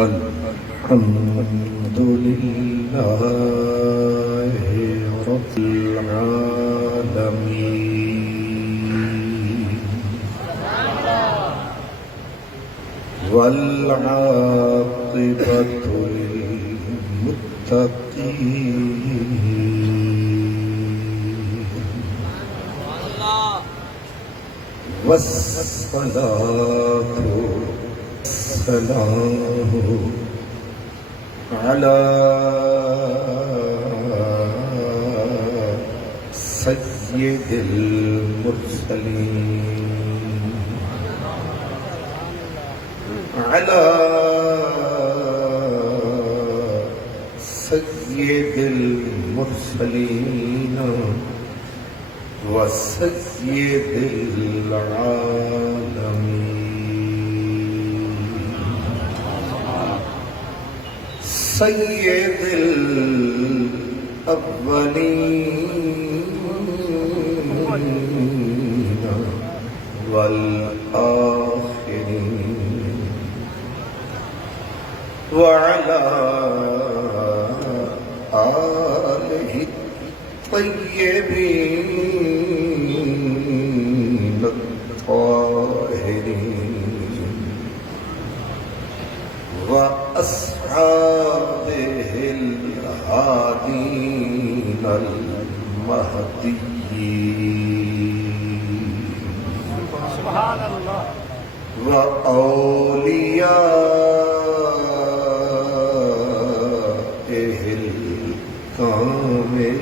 الحمد لله رب العالمين والعاقبة للمتقين والصلاة والسلام على سيد المرسلين على سيد المرسلين وسيد العالمين سيد الأولين والآخرين وعلى آله الطيبين الطاهرين وأصحابه الهادين المهديين سبحان الله وأوليائه الكاملين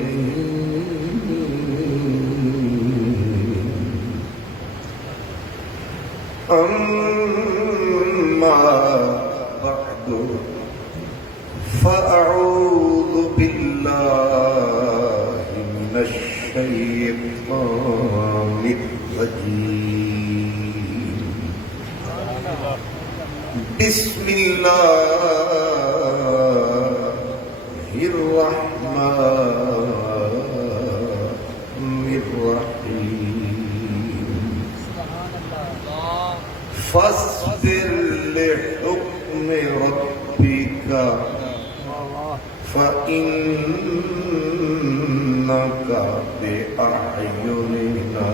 أما بعد فأعوذ بالله من الشيطان الرجيم بسم الله الرحمن الرحيم فاصبر لحكم ربك فإنك بأعيننا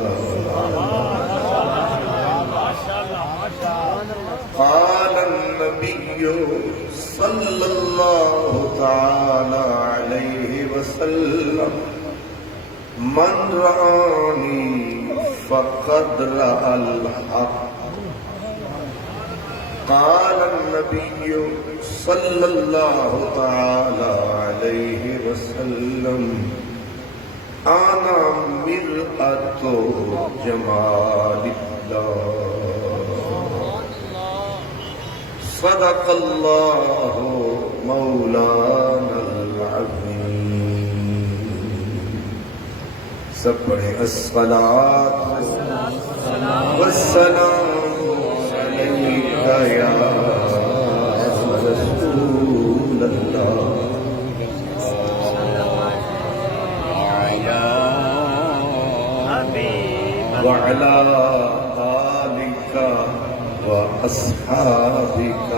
قال النبي صلى الله تعالى عليه وسلم من رآني فقد رأى الحق قال النبي صلى الله تعالى عليه وسلم أنا مرآة جمال الله صدق الله مولانا العظيم سب پڑھیں الصلاۃ والسلام علیک یا رسول اللہ وعلى آلك وأصحابك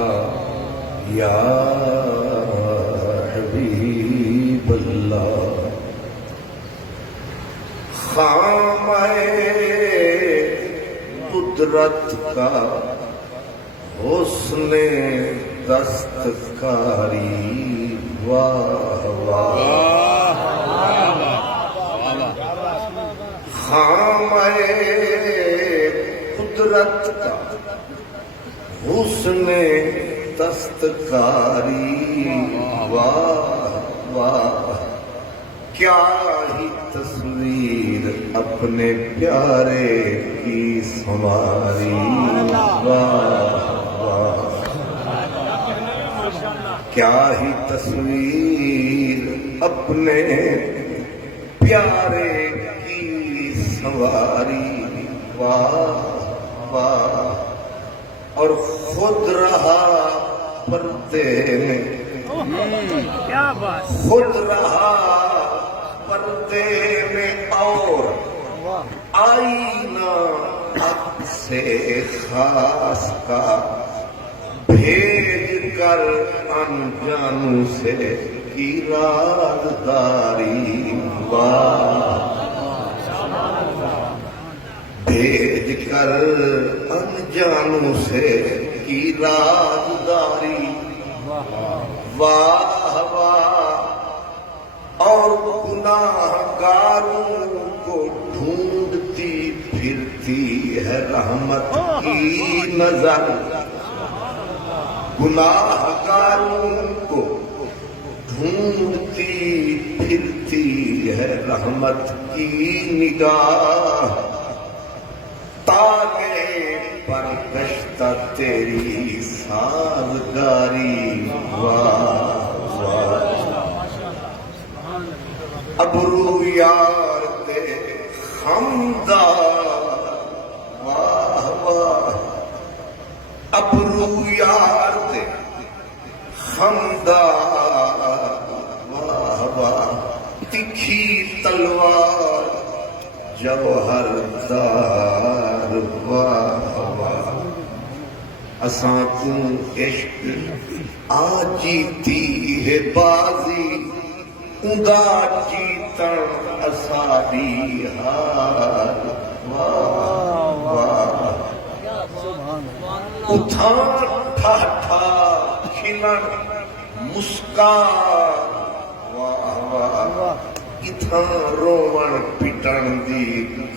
يا حبيب الله خامہ قدرت کا حسن دستکاری واہ واہ خامہ قدرت کا حسن دستکاری واہ واہ کیا ہی تصویر اپنے پیارے کی سنواری واہ واہ کیا ہی تصویر اپنے پیارے کی سنواری واہ واہ اور خود رہا پردے میں خود رہا پردے میں اور آئینہ حق سے خاص کا بھیج کر انجانوں سے کی رازداری بھیج کر انجانوں سے کی رازداری واہ واہ اور گناہ گاروں کو ڈھونڈتی پھرتی ہے رحمت کی نظر گناہ گاروں کو ڈھونڈتی پھرتی ہے رحمت کی نگاہ تاکہ پر گشتہ تیری سازگاری واہ واہ ابرو یار دے خمدار واہ واہ ابرو یار دے خمدار واہ واہ تکھی تلوار جوہر دار واہ واہ اساں کو عشق آ جیتی ہے بازی ادا جیتن اساری ہار واہ واہ اتھان ٹھاٹھا کھلن مسکان واہ واہ اتھان روون پٹن دی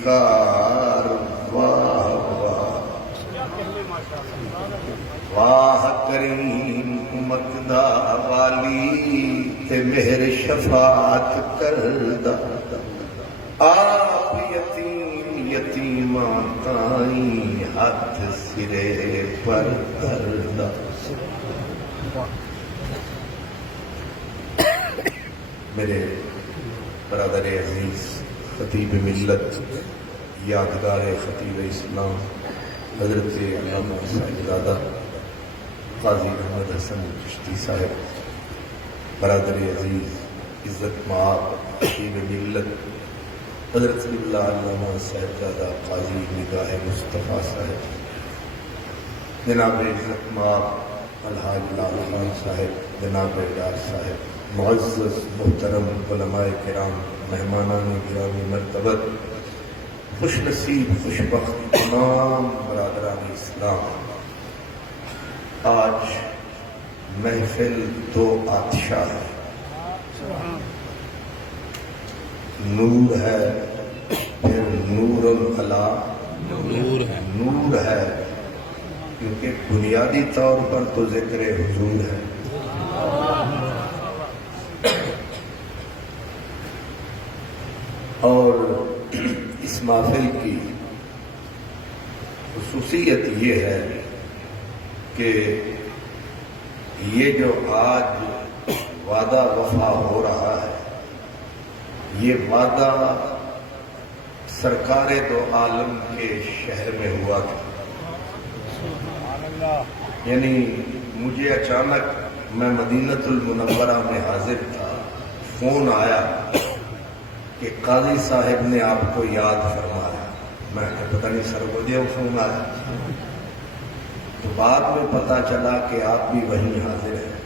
کار واہ واہ واہ کریم مقدا والی تے مہر شفاعت کردہ آپ یتیم یتیماں تائیں ہاتھ سرے پر کردہ میرے برادر عزیز خطیب ملت یادگار خطیب اسلام حضرت علامہ صاحبزادہ قاضی احمد حسن چشتی صاحب برادر عزیز عزت مآب خطیب ملت حضرت اللہ علامہ صاحبزادہ قاضی نگاہ مصطفیٰ صاحب جناب عزت مآب الحاج لال خان صاحب جناب ڈار صاحب معزز محترم علماء کرام مہمانان گرامی مرتبت خوش نصیب خوش بخت تمام برادران اسلام آج محفل دو آتشا ہے نور ہے پھر نور العلا نور ہے کیونکہ بنیادی طور پر تو ذکر حضور ہے اور اس محفل کی خصوصیت یہ ہے کہ یہ جو آج وعدہ وفا ہو رہا ہے یہ وعدہ سرکار دو عالم کے شہر میں ہوا تھا یعنی مجھے اچانک میں مدینۃ المنورہ میں حاضر تھا فون آیا کہ قاضی صاحب نے آپ کو یاد فرمایا میں نے پتہ نہیں سرگودیوں فون آیا تو بعد میں پتا چلا کہ آپ بھی وہیں حاضر ہیں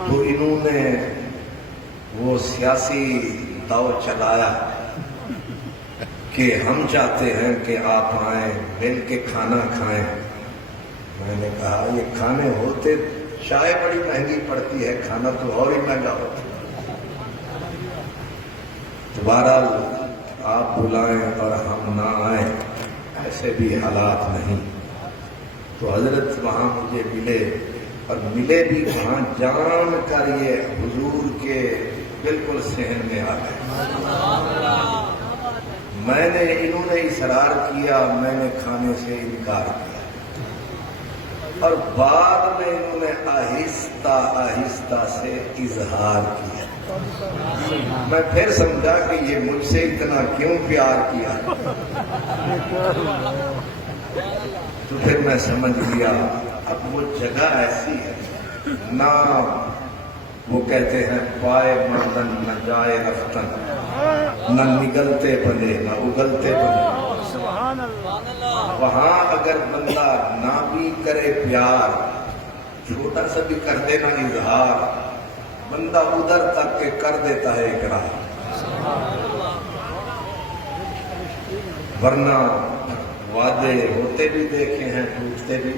تو انہوں نے وہ سیاسی داؤ چلایا کہ ہم چاہتے ہیں کہ آپ آئیں مل کے کھانا کھائیں میں نے کہا یہ کھانے ہوتے چائے بڑی مہنگی پڑتی ہے کھانا تو اور ہی مہنگا ہوتا ہے بہرحال آپ بلائیں اور ہم نہ آئیں ایسے بھی حالات نہیں تو حضرت وہاں مجھے ملے اور ملے بھی وہاں جان کر یہ حضور کے بالکل صحن میں آ گئے میں نے انہوں نے اصرار کیا میں نے کھانے سے انکار کیا اور بعد میں انہوں نے آہستہ آہستہ سے اظہار کیا میں پھر سمجھا کہ یہ مجھ سے اتنا کیوں پیار کیا تو پھر میں سمجھ گیا اب وہ جگہ ایسی ہے نہ وہ کہتے ہیں پائے مردن نہ جائے رفتن نہ نگلتے بنے نہ اگلتے بنے وہاں اگر بندہ نہ بھی کرے پیار چھوٹا سا بھی کر دینا اظہار، بندہ ادھر تک کہ کر دیتا ہے اقرار، ورنہ وعدے ہوتے بھی دیکھے ہیں ٹوٹتے بھی۔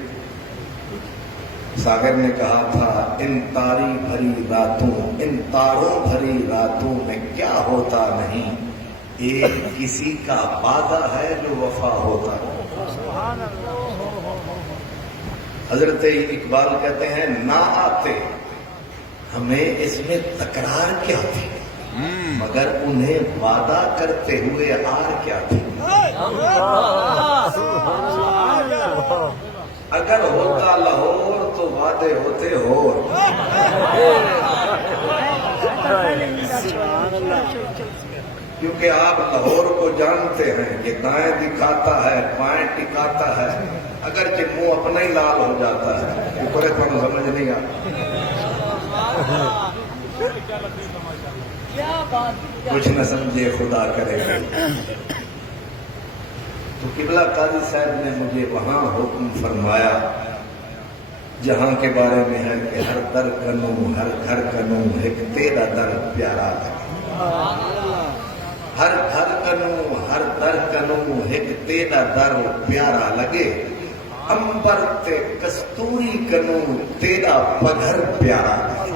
ساگر نے کہا تھا ان تاری بھری راتوں، ان تاروں بھری راتوں میں کیا ہوتا نہیں، ایک کسی کا وعدہ ہے جو وفا ہوتا ہے۔ حضرت اقبال کہتے ہیں نہ آتے ہمیں اس میں تکرار کیا تھی، مگر انہیں وعدہ کرتے ہوئے آر کیا تھی۔ اگر ہوتا لاہور تو وعدے ہوتے ہور، کیونکہ آپ لاہور کو جانتے ہیں، یہ دائیں دکھاتا ہے بائیں ٹکاتا ہے، اگرچہ منہ اپنا ہی لال ہو جاتا ہے، شکر ہے تمہیں سمجھ نہیں کچھ نہ سمجھے خدا کرے گا۔ تو قبلہ قاضی صاحب نے مجھے وہاں حکم فرمایا جہاں کے بارے میں ہے کہ ہر در کنوں ہر گھر کنوں ایک تیرا در پیارا لگے، ہر گھر کنوں ہر در کنوں ایک تیرا در پیارا لگے، امبر تے کستوری کنوں تیرا پگھر پیارا لگے،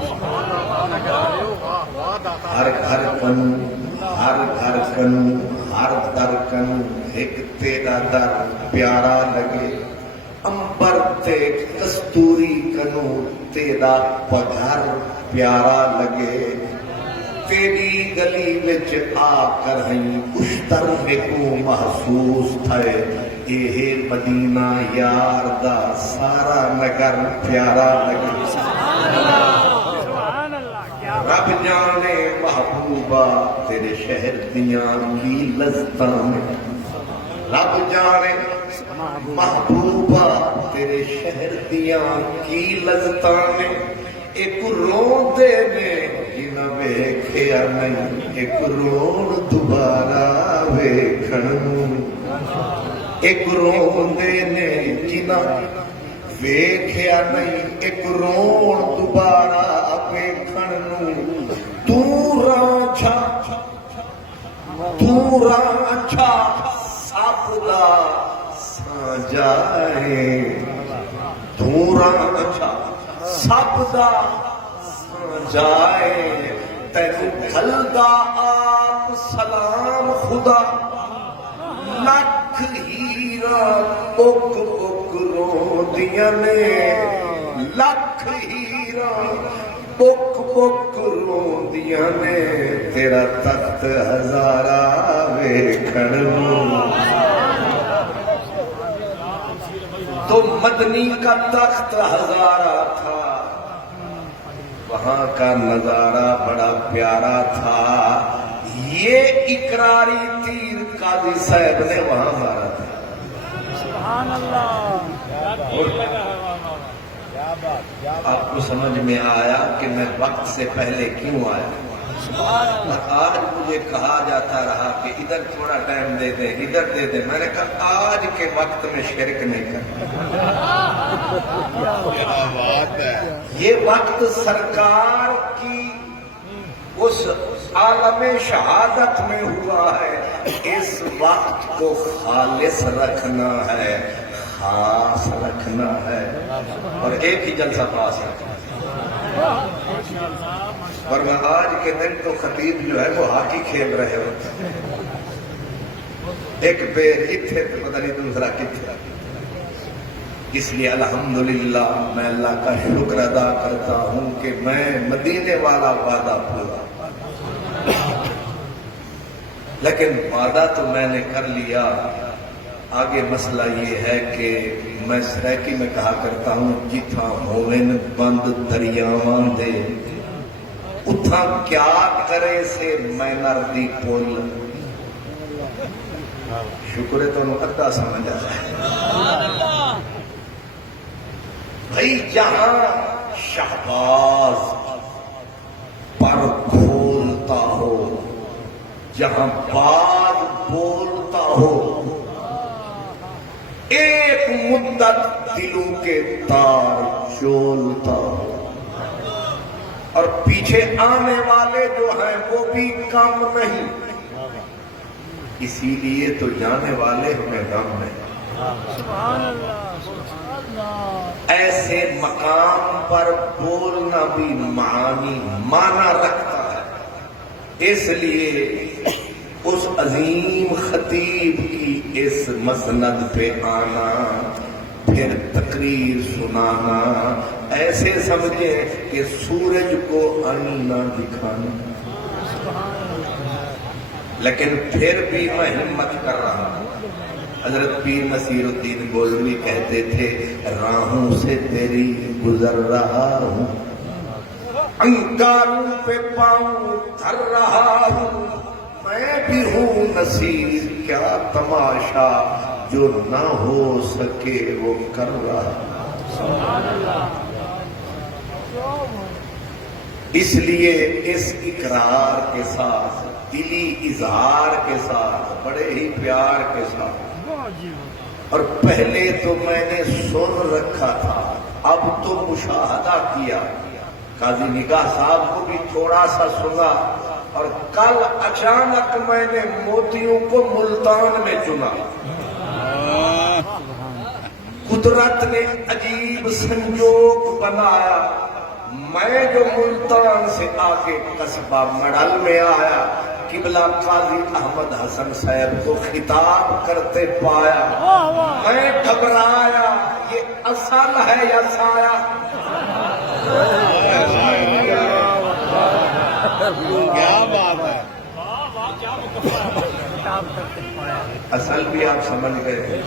ہر گھر کنوں ہر گھر کنوں ہر در کنوں ایک تیرا در پیارا لگے، امبر تے کستوری کنوں تیرا پگھر پیارا لگے، تیری گلی وچ آ کر ہی اشتر کو محسوس تھے، یہ مدینہ یار دا سارا نگر پیارا لگے۔ رب جانے محبوبہ تیرے شہر دیاں کی لذتاں میں، رب جانے محبوبہ تیرے شہر دیاں کی لذتاں میں، ایک روندے نے جنہ ویکھیا نہیں، ایک رون دوبارہ ویکھن نوں، ایک روندے نے جنہ ویکھیا نہیں، ایک رون دوبارہ ویکھن نوں، تو رانچھا سب دا سانجائے، تو رانچھا سب دا سانجائے، تینوں گھلدا آپ سلام خدا، لکھ ہیرا اک اک روندیاں نے، لکھ ہیرا اک اک روندیاں نے، تیرا تخت ہزارہ ویکھن نوں۔ تو مدنی کا تخت ہزارہ تھا، وہاں کا نظارہ بڑا پیارا تھا، یہ اقراری تیر قاضی صاحب نے وہاں مارا تھا۔ سبحان اللہ۔ آپ کو سمجھ میں آیا کہ میں وقت سے پہلے کیوں آیا؟ آج مجھے کہا جاتا رہا کہ ادھر تھوڑا ٹائم دے دیں، ادھر دے دیں، میں نے کہا آج کے وقت میں شرک نہیں کرنا۔ یہ وقت سرکار کی اس عالم شہادت میں ہوا ہے، اس وقت کو خالص رکھنا ہے، خاص رکھنا ہے، اور ایک ہی جلسہ پاس رکھنا ہے، ورنہ آج کے دن تو خطیب جو ہے وہ ہاکی کھیل رہے ہوتے، ایک پیر اتھے تو پتہ نہیں دوسرا کتھے۔ اس لیے الحمدللہ میں اللہ کا شکر ادا کرتا ہوں کہ میں مدینے والا وعدہ پورا، لیکن وعدہ تو میں نے کر لیا۔ آگے مسئلہ یہ ہے کہ میں سریکی میں کہا کرتا ہوں جتھاں ہوون بند دریاواں دے، اتھاں کیا کرے سے میں نردی پول۔ شکر ہے تو ادھا سمجھ آ جائے بھائی، جہاں شہباز پر کھولتا ہو، جہاں باد بولتا ہو، ایک مدت دلوں کے تار چولتا ہو، اور پیچھے آنے والے جو ہیں وہ بھی کم نہیں، اسی لیے تو جانے والے ہمیں غم نہیں۔ ایسے مقام پر بولنا بھی معنی رکھتا ہے، اس لیے اس عظیم خطیب کی اس مسند پہ آنا، پھر تقریر سنانا، ایسے سمجھیں کہ سورج کو آئینہ دکھانا۔ لیکن پھر بھی میں ہمت کر رہا ہوں۔ حضرت پیر نصیر الدین گولوی کہتے تھے، راہوں سے تیری گزر رہا ہوں، انگاروں پہ پاؤں دھر رہا ہوں، میں بھی ہوں نصیر کیا تماشا، جو نہ ہو سکے وہ کر رہا۔ اس لیے اس اقرار کے ساتھ، دلی اظہار کے ساتھ، بڑے ہی پیار کے ساتھ، اور پہلے تو میں نے سن رکھا تھا، اب تو مشاہدہ کیا، قاضی نگاہ صاحب کو بھی تھوڑا سا سنا، اور کل اچانک میں نے موتیوں کو ملتان میں چنا۔ قدرت نے عجیب سنجوگ بنایا، میں جو ملتان سے آگے قصبہ مڑل میں آیا، قبلہ قاضی احمد حسن صاحب کو خطاب کرتے پایا، میں گھبرایا، یہ اصل ہے یا سایہ؟ کیا بات ہے، اصل بھی آپ سمجھ گئے،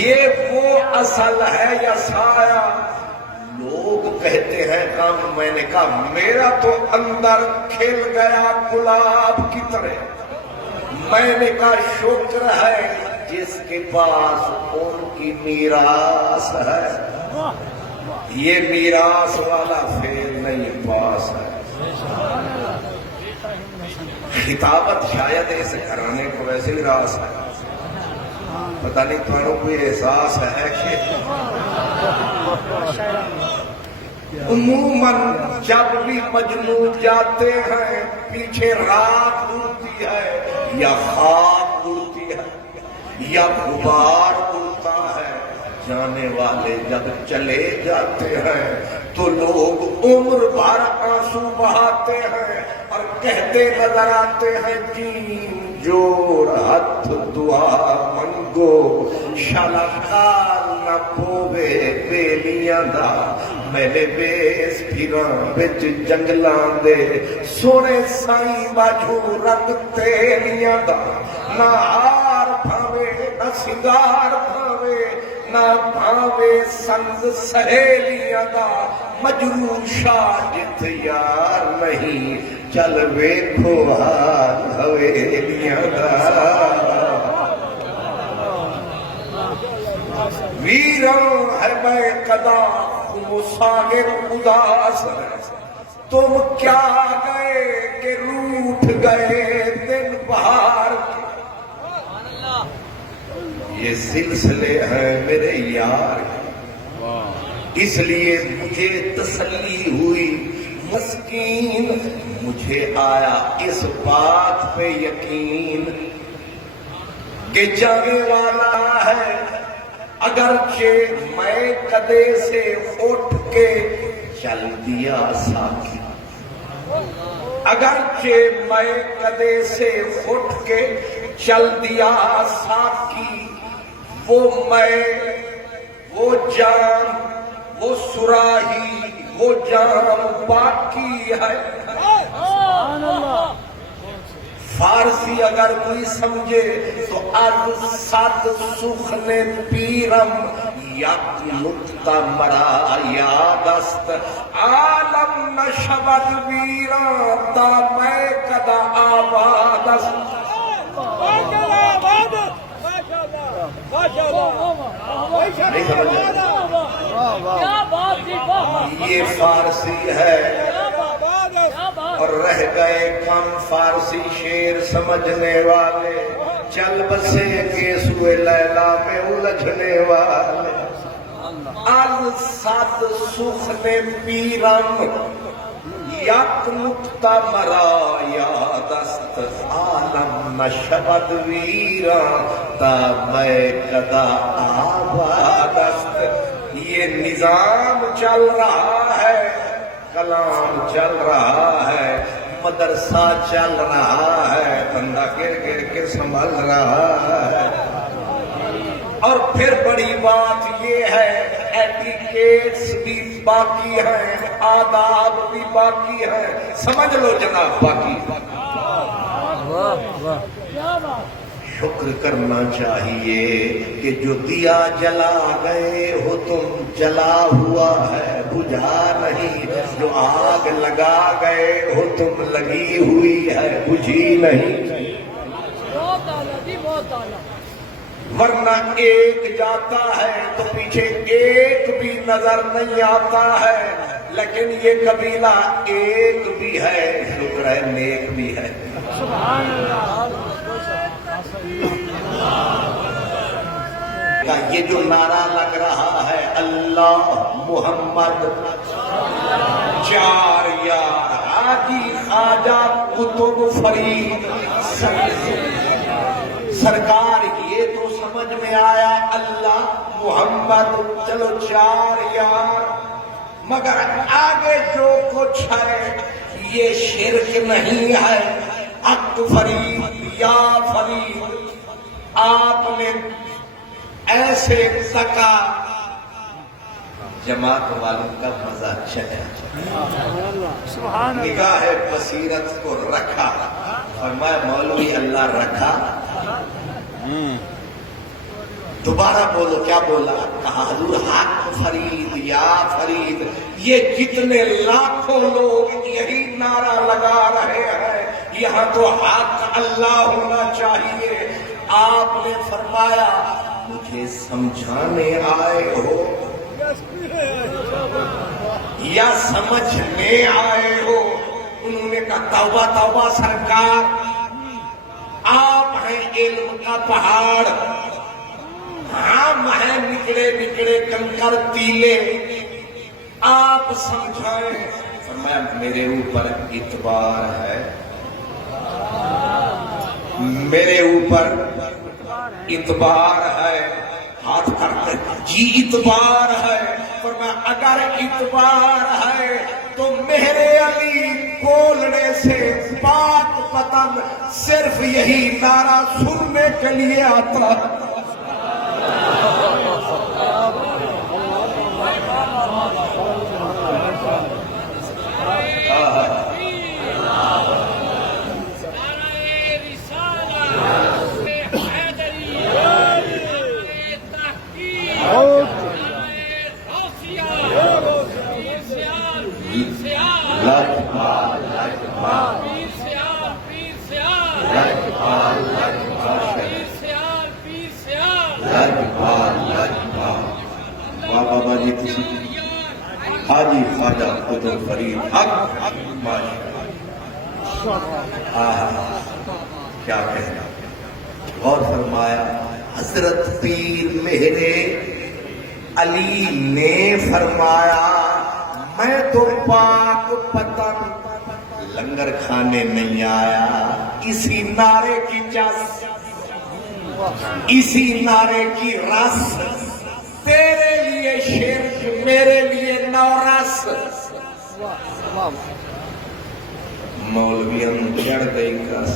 یہ وہ اصل ہے یا سایہ؟ لوگ کہتے ہیں کام، میں نے کہا میرا تو اندر کھل گیا گلاب کی طرح، میں نے کہا شکر ہے جس کے پاس ان کی میراث ہے، یہ میراث والا فیل نہیں پاس ہے۔ خطابت شاید اس گھرانے کو ویسے ہی راس ہے، پتہ نہیں تمہاروں کوئی احساس ہے کہ عموماً جب بھی مجنو جاتے ہیں پیچھے رات اڑتی ہے، یا خاک اڑتی ہے، یا غبار اڑتا ہے، جانے والے جب چلے جاتے ہیں تو لوگ عمر بھر آنسو بہاتے ہیں اور کہتے نظر آتے ہیں، جین جوڑ ہاتھ دعا منگو، شالکار نہ پوے بیلیاں دا، میرے بیس پھراں بچ جنگلاں دے، سونے سائیں باجو رنگ تیلیاں دا، نہ ہار بھاوے نہ سنگار بھاوے، نہ بھاوے سنگ سہیلیاں دا، مجروح شاجت یار نہیں، چل ویکھو حال حویلیاں دا۔ ویراں ہے میں قدا مساغر اداس، تم کیا گئے کہ روٹھ گئے دن بہار کے، یہ سلسلے ہیں میرے یار، اس لیے مجھے تسلی ہوئی مسکین، مجھے آیا اس بات پہ یقین کہ جانے والا ہے، اگرچہ میں کدے سے اٹھ کے چل دیا ساکی، اگرچہ میں کدے سے اٹھ کے چل دیا ساکی، وہ میں، وہ جان، وہ سراہی، وہ جان باقی ہے۔ فارسی اگر کوئی سمجھے تو از صد سخن پیرم یک نکتہ مرا یاد است، عالم نشود ویران تا میں کدا آباد است۔ نہیں سمجھا؟ یہ فارسی ہے، اور رہ گئے کم فارسی شعر سمجھنے والے، چل بسے کے سوئے لیلا میں سمجھنے والے الصد سخن پیرم یک نکتا مرا یاد است عالم نشود ویران تا میں کدا آباد است یہ نظام چل رہا ہے کلام چل رہا ہے مدرسہ چل رہا ہے بندہ گر گر کے سنبھل رہا ہے اور پھر بڑی بات یہ ہے ایٹیکیٹس بھی باقی ہیں آداب بھی باقی ہیں سمجھ لو جناب باقی شکر کرنا چاہیے کہ جو دیا جلا گئے ہو تم جلا ہوا ہے بجھا نہیں جو آگ لگا گئے ہو تم لگی ہوئی ہے بجھی نہیں ورنہ ایک جاتا ہے تو پیچھے ایک بھی نظر نہیں آتا ہے لیکن یہ قبیلہ ایک بھی ہے شکر ہے نیک بھی ہے یہ جو نعرہ لگ رہا ہے اللہ محمد چار یار حاجی خواجہ قطب فرید سرکار یہ تو سمجھ میں آیا اللہ محمد چلو چار یار مگر آگے جو کچھ ہے یہ شرک نہیں ہے حق فرید یا فرید آپ نے ایسے سکا جماعت والوں کا مزہ چلا نگاہ بصیرت کو رکھا فرمایا مولوی اللہ رکھا دوبارہ بولو کیا بولا کہا حضور حق فرید یا فرید یہ جتنے لاکھوں لوگ یہی نعرہ لگا رہے ہیں یہاں تو حق اللہ ہونا چاہیے آپ نے فرمایا مجھے سمجھانے آئے ہو یا سمجھنے آئے ہو انہوں نے کہا توبہ توبہ سرکار آپ ہیں علم کا پہاڑ ہم ہیں نکڑے نکڑے کنکر تیلے آپ سمجھائیں فرمایا میرے اوپر اعتبار ہے میرے اوپر اعتبار ہے ہاتھ کرتے جی اعتبار ہے فرمایا اگر اعتبار ہے تو میرے علی کولڑے سے پاک پتن صرف یہی نعرہ سننے کے لیے آتا بابا جی کسی حاجی خواجہ قطب فرید حق کیا کہنا غور فرمایا حضرت پیر میرے علی نے فرمایا میں تو پاک پتن لنگر کھانے نہیں آیا اسی نعرے کی چس اسی نعرے کی رس تیرے لیے شرک میرے لیے نورس مولویوں چڑھ گئی کس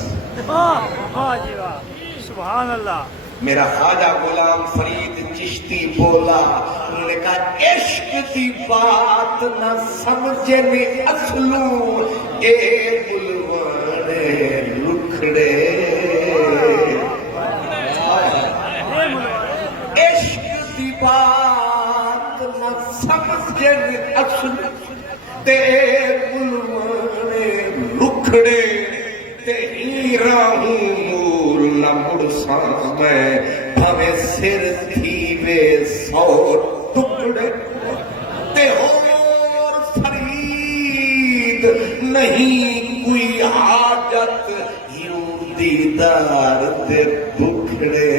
سبحان اللہ میرا خواجہ غلام فرید چشتی بولا انہوں نے کہا عشق کی بات نہ سمجھنے اصلوں اے بلوانے لکھڑے عشق کی بات نہ سمجھنے اصلوں تے بلوانے لکھڑے تے ہیرا ہوں نور نہ مڑساں میں بھویں سر تھیوے 100 ٹکڑے تے اور فرید نہیں کوئی حاجت یوں دیدار تے بکھڑے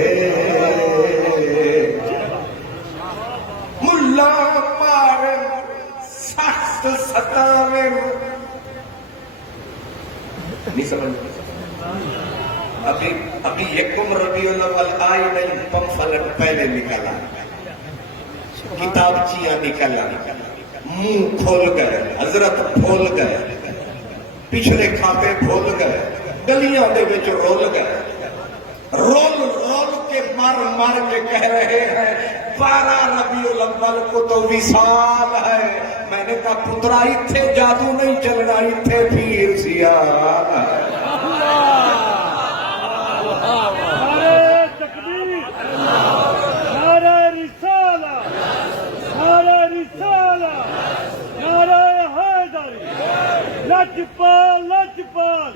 نہیں سمجھ ابھی یکم ربیع الاول آئی نہیں، پمفلٹ پہلے نکلا، کتابچیاں نکلا، منہ کھول گئے، حضرت بھول گئے، پچھلے کھاتے بھول گئے، گلیاں دے وچ رول گئے، رول رول کے مر مر کے کہہ رہے ہیں 12 ربیع الاول کو تو وصال ہے۔ میں نے کہا پترا اتھے جادو نہیں چلنا، اتھے پیر سیال ہے۔ نعرہ تکبیر، نعرہ رسالہ، نعرہ رسالہ، نعرہ حیدری، لجپال لجپال،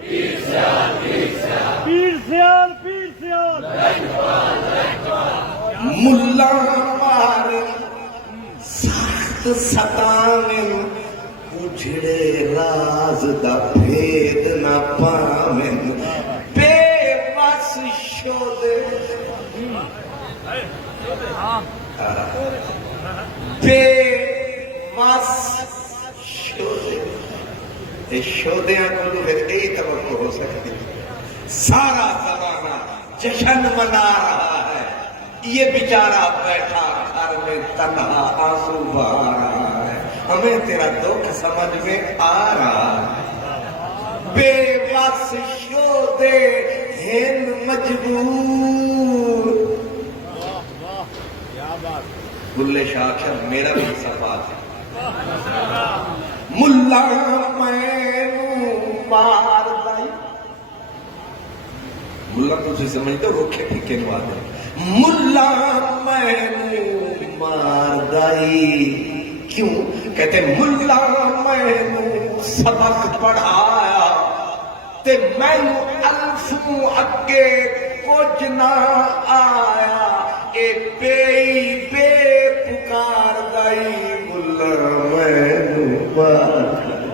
پیر سیال پیر سیال، ملا مارے سخت ستاویں، اجڑے راز دا بھید نہ پاویں، بے بس شودے بے بس شودے، اے شودیاں کو پھر یہی توقع ہو سکتی، سارا زمانہ جشن منا رہا ہے، یہ بیچارہ بیٹھا گھر میں تنہا آنسو بہا رہا ہے، ہمیں تیرا دکھ سمجھ میں آ رہا ہے، بے بس شودے ہن مجبور۔ بلے شاہ اکثر میرا بھی صفات ہے، ملا مینوں مار دائی، ملا تجھے سمجھتے ہو روکھے پھکے نواد ہے، ملا مینوں مار دائی، کیوں کہتے ملا مینوں سبق پڑھایا تے مینوں الفوں اگے کچھ نہ آیا، اے بے بے پکار دائی، ملا مینوں مار دائی۔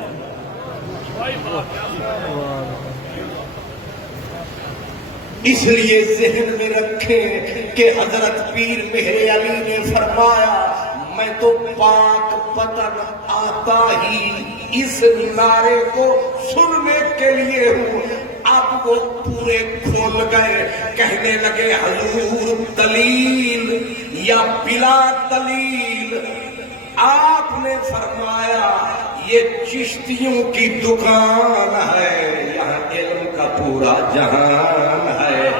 اس لیے ذہن میں رکھیں کہ حضرت پیر مہر علی نے فرمایا میں تو پاک پتن آتا ہی اس نعرے کو سننے کے لیے ہوں۔ اب وہ پورے کھول گئے، کہنے لگے حضور دلیل یا بلا دلیل؟ آپ نے فرمایا یہ چشتیوں کی دکان ہے، یہاں علم کا پورا جہان ہے،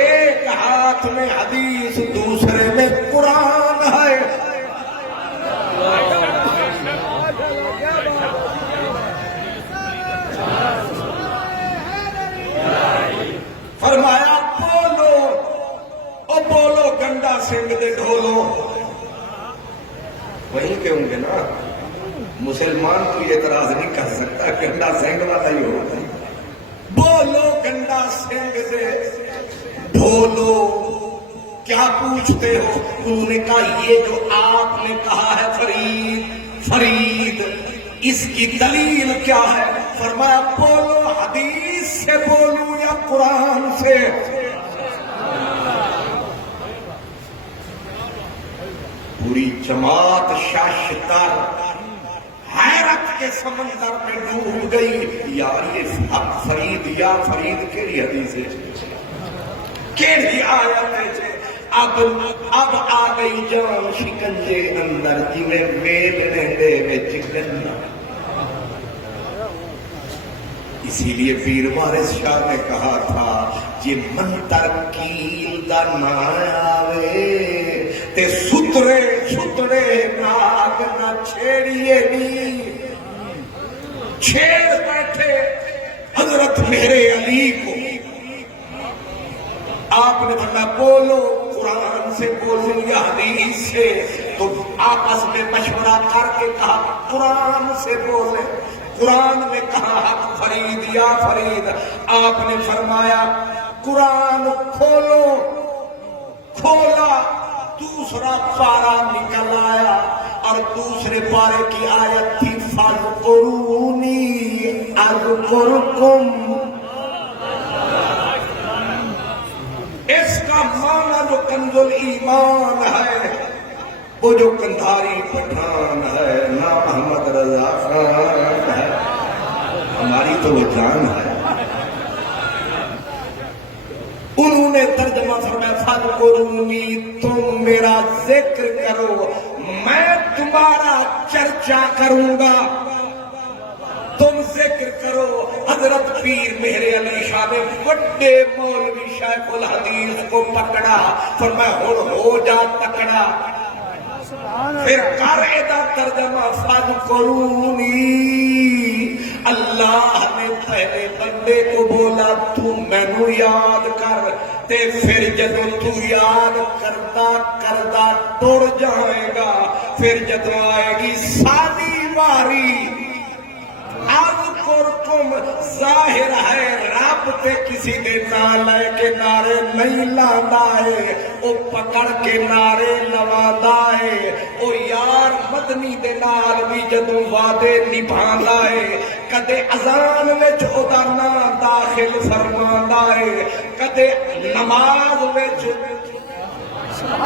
ایک ہاتھ میں حدیث دوسرے میں قرآن ہے۔ فرمایا بولو او بولو گنڈا سنگھ دے ڈھولو، وہیں کے ہوں گے نا، مسلمان تو یہ اعتراض نہیں کر سکتا، گنڈا سنگھ والا ہی ہوگا۔ بولو گنڈا سنگھ دے ڈھولو، کیا پوچھتے ہو؟ انہوں نے کہا یہ جو آپ نے کہا ہے فرید فرید، اس کی دلیل کیا ہے؟ فرمایا بولو حدیث سے بولو یا قرآن سے؟ پوری جماعت شاشتر حیرت کے سمندر میں ڈوب گئی، یار یہ حق فرید یا فرید کیڑی حدیث ہے، کیڑی آیت ہے؟ اب آ گئی جان شکنجے اندر، جنہیں ویلنے دے وچ گنا۔ اسی لیے پیر وارث شاہ نے کہا تھا جی منتر کیل دا نہ آوے تے سترے سترے ناگ نہ چھیڑیے نہیں، چھیڑ بیٹھے حضرت مہر علی کو۔ آپ نے فرمایا بولو قرآن سے بولو یا حدیث سے؟ تو آپس میں مشورہ کر کے کہا قرآن سے بولے۔ قرآن نے کہا حق فرید یا فرید، آپ نے فرمایا قرآن کھولو، کھولا، دوسرا پارا نکل آیا اور دوسرے پارے کی آیت تھی فَاذْكُرُونِي أَذْكُرْكُمْ۔ اس کا معنی جو کنز الایمان ہے، وہ جو کندھاری پٹھان ہے، نا محمد رضا خان ہے، ہماری تو وہ جان ہے۔ حضور نے ترجمہ فرمایا فَاذْكُرُونِي تم میرا ذکر کرو میں تمہارا چرچا کروں گا تم ذکر کرو حضرت پیر مہر علی شاہ نے بڑے مولوی شیخ الحدیث کو پکڑا فرمایا ہو جا تکڑا پھر قاعدہ ترجمہ فَاذْكُرُونِی اللہ نے پہلے بندے کو بولا تو مینو یاد کر تے پھر جدوں تو یاد کرتا کرتا ٹر جائے گا پھر جدوں آئے گی ساری باری اذکرکم ظاہر ہے رب تے کسی دے نام لے کے نعرے نہیں لاندا ہے او پکڑ کے نعرے لواندا ہے او یار مدنی دے نال بھی جدوں وعدے نبھاندا ہے کدے اذان وچ اودا نام داخل فرماندا ہے کدے نماز وچ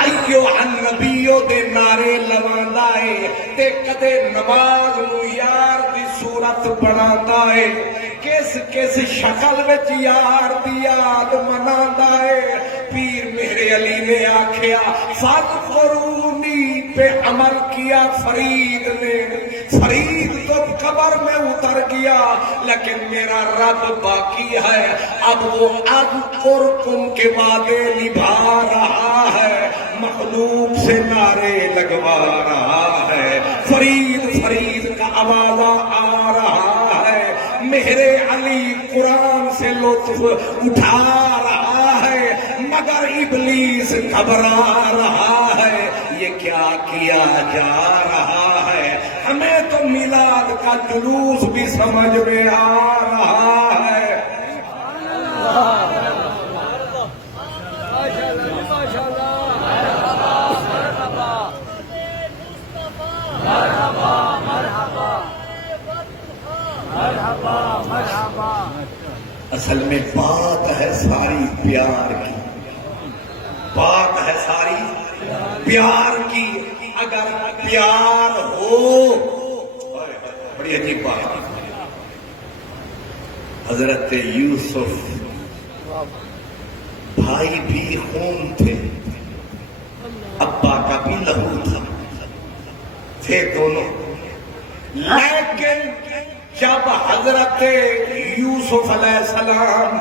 ایو النبیو دے نعرے لواندا ہے تے کدے نماز نو یار دی صورت بناندا ہے کس کس شکل وچ یار دی یاد مناندا ہے پیر مہر علی نے آکھیا فَاذْكُرُونِی پہ عمل کیا فرید نے فرید تو قبر میں اتر گیا لیکن میرا رب باقی ہے اب وہ اذکرکم کے وعدے نبھا رہا ہے مخلوق سے نعرے لگوا رہا ہے فرید فرید کا آوازہ آ رہا ہے مہر علی قرآن سے لطف اٹھا رہا ہے مگر ابلیس گھبرا رہا ہے یہ کیا کیا جا رہا ہے ہمیں تو میلاد کا جلوس بھی سمجھ میں آ رہا ہے اصل میں بات ہے ساری پیار کی بات ہے ساری پیار کی اگر پیار ہو بڑی عجیب بات حضرت یوسف بھائی بھی خون تھے ابا کا بھی لہو تھا تھے دونوں لیکن جب حضرت یوسف علیہ السلام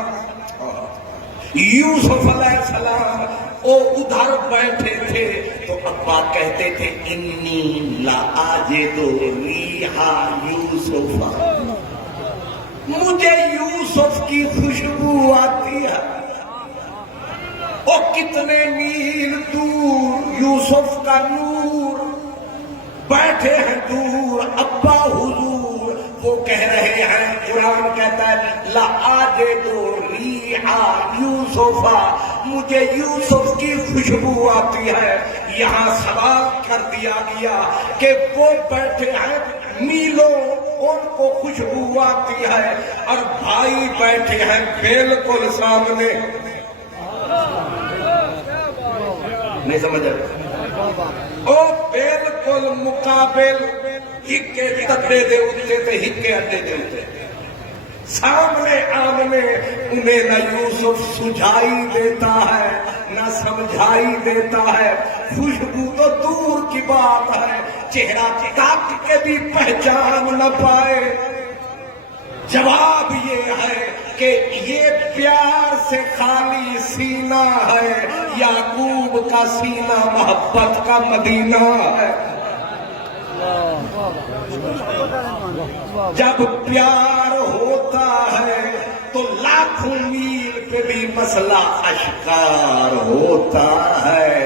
وہ ادھر بیٹھے تھے تو ابا کہتے تھے انی لاجد ریحا یوسف مجھے یوسف کی خوشبو آتی ہے وہ کتنے میل دور یوسف کا نور بیٹھے ہیں دور ابا حضور وہ کہہ رہے ہیں قرآن کہتا ہے لَأَجِدُ رِيحَ يُوسُفَ مجھے یوسف کی خوشبو آتی ہے یہاں سوال کر دیا گیا کہ وہ بیٹھے ہیں میلوں ان کو خوشبو آتی ہے اور بھائی بیٹھے ہیں بالکل سامنے نہیں سمجھ او بالکل مقابل ہکے تدے دے اٹھتے تھے ہکے اڈے دے اٹھتے سامنے آمنے انہیں نہ یوسف سجھائی دیتا ہے نہ سمجھائی دیتا ہے خوشبو تو دور کی بات ہے چہرہ تاک کے بھی پہچان نہ پائے جواب یہ ہے کہ یہ پیار سے خالی سینہ ہے یعقوب کا سینہ محبت کا مدینہ ہے جب پیار ہوتا ہے تو لاکھوں میل پہ بھی مسئلہ اشکار ہوتا ہے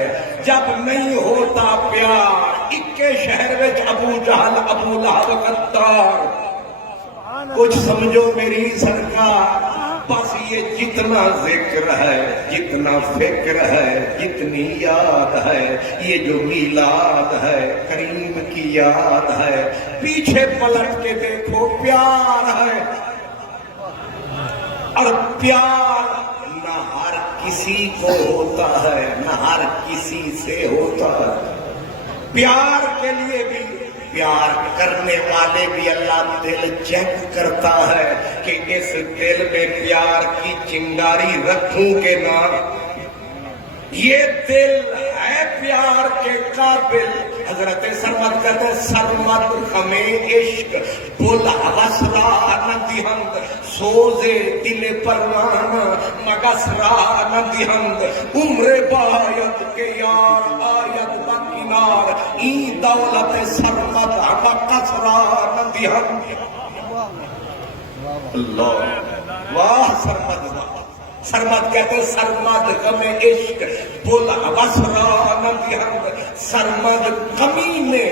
جب نہیں ہوتا پیار اکے شہر میں ابو جہل ابو لہب قطار کچھ سمجھو میری سرکار بس یہ جتنا ذکر ہے جتنا فکر ہے جتنی یاد ہے یہ جو میلاد ہے کریم کی یاد ہے پیچھے پلٹ کے دیکھو پیار ہے اور پیار نہ ہر کسی کو ہوتا ہے نہ ہر کسی سے ہوتا ہے پیار کے لیے بھی پیار کرنے والے بھی اللہ دل چیک کرتا ہے کہ اس دل میں پیار کی چنگاری رکھوں کہ نہ. یہ دل ہے پیار کے قابل. حضرت سرمد کہتے ہیں سرمد ہمیں عشق بول حوث را نہ دہند سوزے دل پروانہ مگس را نہ دہند عمر باید کے یار آید بکنار این دولت سرمد ہمیں قصرا نہ دہند. اللہ واہ سرمد واہ. سرمد کہتے ہیں سرمد غم عشق بول حوث را نہ دہند. سرمد کمینے